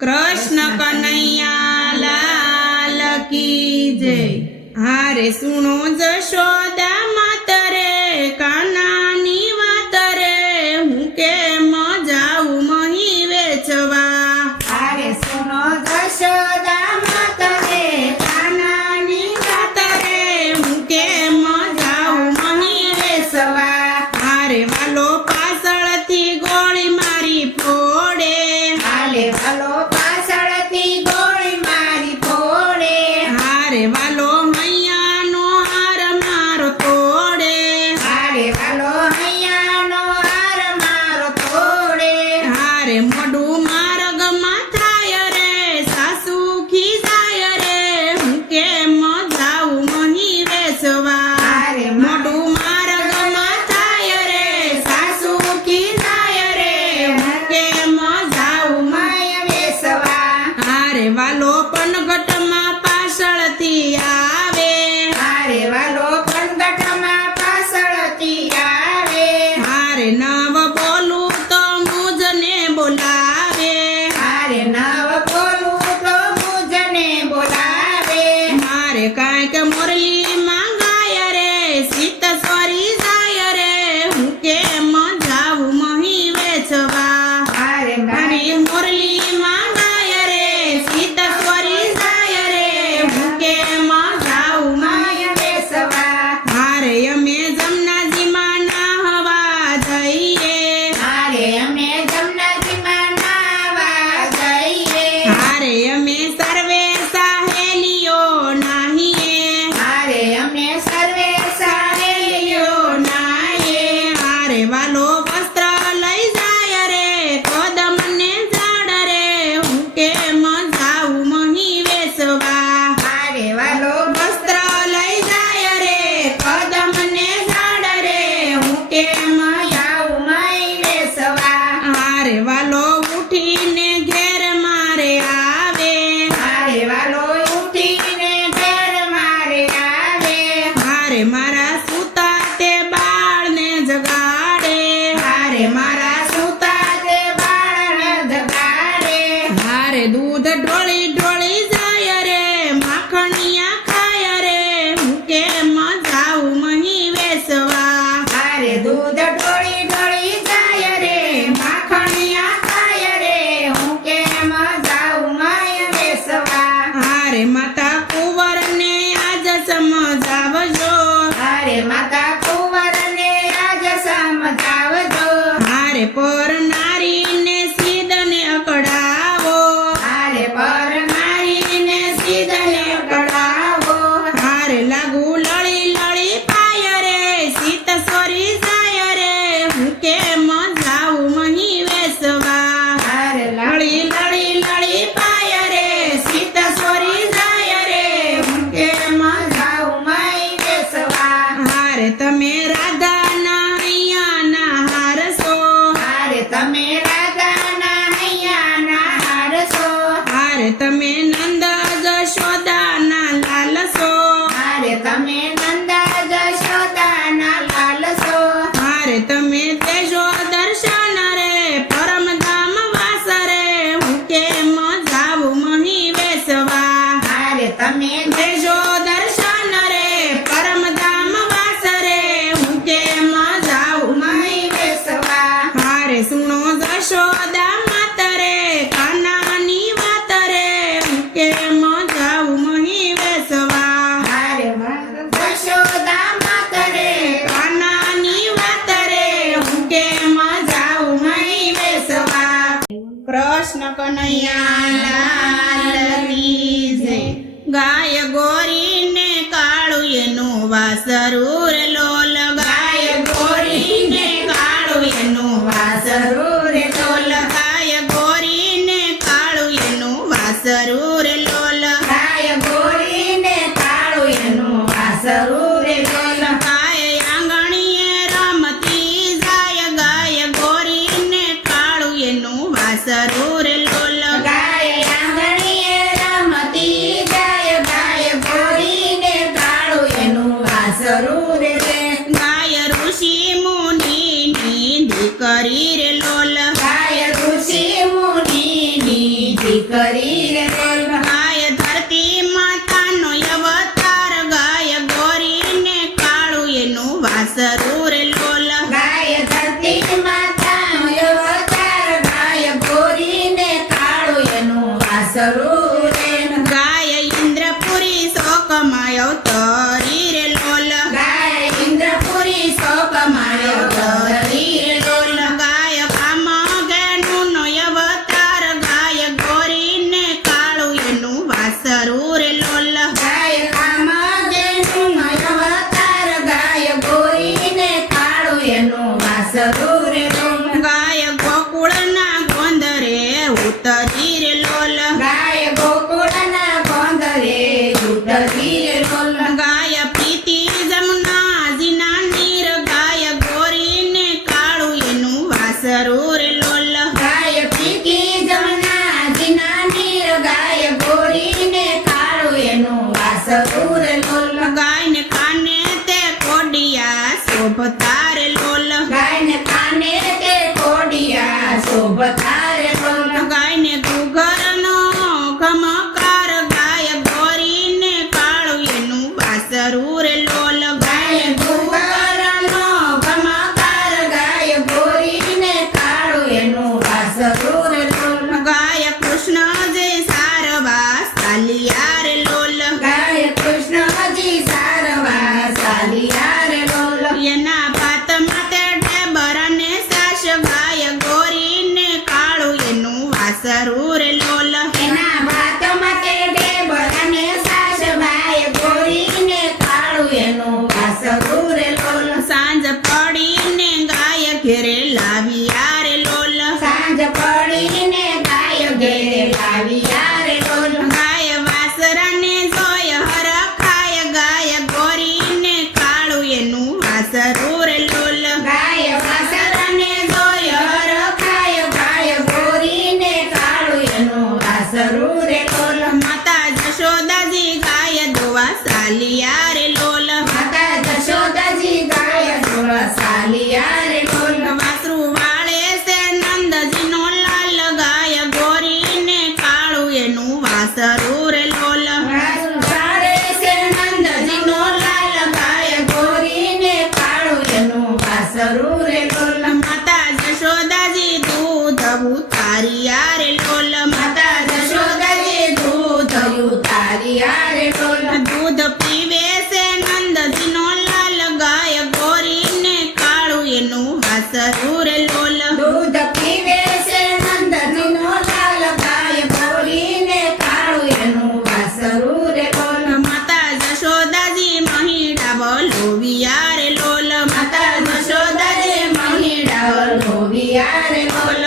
कृष्ण कन्हैया लाल की जय। हारे सुनो जशोदा मात रे कानानी वात रे हूँ केम जाऊं मही वेचवा। हारे सुनो जशोदा मात रे कानानी वात रे हूँ केम जाऊं मही वेचवा। हारे वालो पासळथी गोળી मारी फोड़े। हाले वालो पासळथी गोળી मारी फोड़े। हारे वालो हैयानो हार मारो तोड़े। हारे वालो हैयानो हार मारो तोड़े। हारे मोडू मार्ग थाय रे सासू खीजाय रे हूँ केम जाऊं मही वेचवा। हारे मोडू मार्ग थाय रे सासू खीजाय रे हूँ केम जाऊं मय वेसवा। हारे वालो पनघटમાં પાછળથી આવે। हारे वालो પનઘટમાં પાછળથી આવે। હારે નવ બોલું તો મુજને બોલાવે। હારે નવ બોલું તો મુજને બોલાવે। મારે કાંઈક મુરલીમાં ગાય રે સીત સ્વરી જાય રે હું કેમ જાઉં મહી વેચવા। હારે મારી મુરલીમાં ગાય રે સીત સ્વરી જાય રે હું કેમ જાઉં મહી। મય વેસવા। હારે અમે જમનાજીમાં નાહવા જઈએ। હારે અમે જમનાજીમાં નાહવા જઈએ। હારે અમે સર્વે સહેલીઓ નાહીએ। હારે અમે સર્વે સહેલીઓ નાહીએ। હારે વાલો વસ્ત્ર લઈ જાય રે કદમને ઝાડ રે હું કેમ જાઉં મહી વેચવા। હારે વાલો વસ્ત્ર લઈ જાય રે કદમને ઝાડ રે હું કેમ જાઉં મય વેસવા। હારે વાલો ઉઠીને ઘેર મારે આવે। હારે વાલો ઉઠીને ઘેર મારે આવે। હારે મારા સૂતા તે બાળને જગાડે। હારે મારા સૂતા તે બાળને જગાડે। હારે દૂધ ઢોળી ઢોળી જાય રે માખણિયા ખાય રે હું કેમ જાઉં મહી વેચવા। હારે દૂધ ઢોળી ઢોળી જાય રે માખણિયા ખાય રે હું કેમ જાઉં મય વેસવા। હારે માતા કુંવરને આજ સમજાવજો। હારે માતા કુંવરને આજ સમજાવજો। હારે પર નારીને સીધને અકળાવો। હારે પર નારીને સીધને કળાવો। હારે લાગુ લળી લળી પાય રે સીત સ્વરી જાય રે હું કેમ જાઉં મહી વેચવા। હારે લળી લળી લળી પાય રે સીત સ્વરી જાય રે હું કેમ જાઉં મય વેસવા। હારે તમે રાધાના હૈયાના હારસો। હારે તમે રાધાના હૈયાના હારસો। હારે તમે નંદ જશોદાના લાલસો। હારે તમે નંદા જશોદાના લાલસો। હારે તમે તેજો દર્શન રે પરમધામ વાસ રે હું કેમ જાઉં મહી વેચવા। હારે તમે તેજો દર્શન રે પરમધામ વાસ રે હું કેમ જાઉં મહી। મય વેસવા। હારે સુણો જશોદા માત રે કાનાની વાત રે હું કેમ જાઉં મહી વેચવા। હારે જશોદા માત રે કાનાની વાત રે હું કેમ જાઉં મહી વેચવા। કૃષ્ણ કનૈયા લાલ કી જય। ગાય ગોરીને કાળું એનું વાસરું રે લોલ। ગાય ગોરીને કાળું એનું વાસરું રે લોલ। ગાય ગોરીને કાળું એનું વાસરું રે લોલ। ગાય ગોરીને કાળું એનું વાસરું રે લોલ। ગાય આંગણીએ રમતી જાય ગાય ગોરીને કાળું એનું વાસરું રે લોલ। ગાય આંગણીએ રમતી જાય ગાય ગોરીને કાળું એનું વાસરું રે દીકરી રે લોલ ગાય ધરતી માતાનો અવતાર ગાય ગોરીને કાળું એનું વાસરું રે લોલ ગાય ધરતી માતાનો અવતાર ગાય ગોરીને કાળું એનું વાસરું રે ગાય ઇન્દ્રપુરી શોકમાં અવતરી રે લોલ ગાય ઇન્દ્રપુરી શોકમાં અવતરી રે લોલ ગાય કામધેનું નો અવતાર ગાય ગોરીને કાળું એનું વાસરું રે લોલ ગાય કામધેનું અવતાર ગાય ગોરીને કાળું એનું વાસરું રે લોલ ગાય ગોકુળના ગોંદરે ઉતરી રે લોલ ગાય ગોકુળના ગોંદરે ઉતરી રે લોલ ગાય પ્રીતિ જમુનાજીના નીર ગાય ગોરીને કાળું એનું વાસરું રે લોલ ગાય પ્રીતિ જમનાજીના નીર ગાય ગોરીને કાળું એનું વાસરું રે લોલ ગાયને કાને તે કોડિયા શોભતા રે લોલ ગાયને કાને તે કોડિયા શોભતા રે લોલ ગાયને ઘૂઘરનો ગમકાર ગાય ગોરીને કાળું એનું વાસરું રે લોલ ગાય ગુવારનો ગમકાર ગાય ગોરીને કાળું એનું વાસરું રે લોલ ગાય કૃષ્ણ જે સારવા સાલિયા રે લોલ ગાય કૃષ્ણજી સારવા સાલિયા રે લોલ એના ભાતમાં તે ઢેબર અને સાસ ગાય ગોરીને કાળું એનું વાસરું રે લોલ એના ભાતમાં તે ઢેબર અને સાસ ગાય ગોરીને કાળું એનું વાસરું રે લોલ સાંજ પડીને ગાય ઘેરે લાવ્યા રે લોલ સાંજ પડીને ગાય ઘેરે લાવ્યા રે લોલ ગાય વાસરાને જોય હરખાય ગાય ગોરીને કાળું એનું વાસરું રે લોલ ગાય વાસરાને જોય રખાય ગાય ગોરીને કાળું એનું વાસરું રે લોલ માતા જશોદાજી ગાય દોવા સાલિયા રે લોલ માતા જશોદાજી ગાય જોવા સાલિયા રે લોલ વાસરું વાળે છે નંદજીનો લાલ ગાય ગોરીને કાળું એનું વાસરું રે લોલ વારે છે નંદજીનો લાલ ગાય ગોરીને કાળું એનું વાસરું રે લોલ માતા જશોદાજી દૂધ ઉતારિયા રે લોલ માતા જશોદાજી દૂધ ઉતારિયા રે લોલ દૂધ પીવે છે નંદજીનો લાલ ગાય ગોરીને કાળું એનું વાસરું રે લોલ દૂધ પીવે છે નંદજીનો લાલ ગાય ગોરીને કાળું એનું વાસરું રે લોલ માતા જશોદાજી મહિડા બોલોવિયા રે લોલ માતા જશોદાજી મહિડા લોવિયા રે લોલ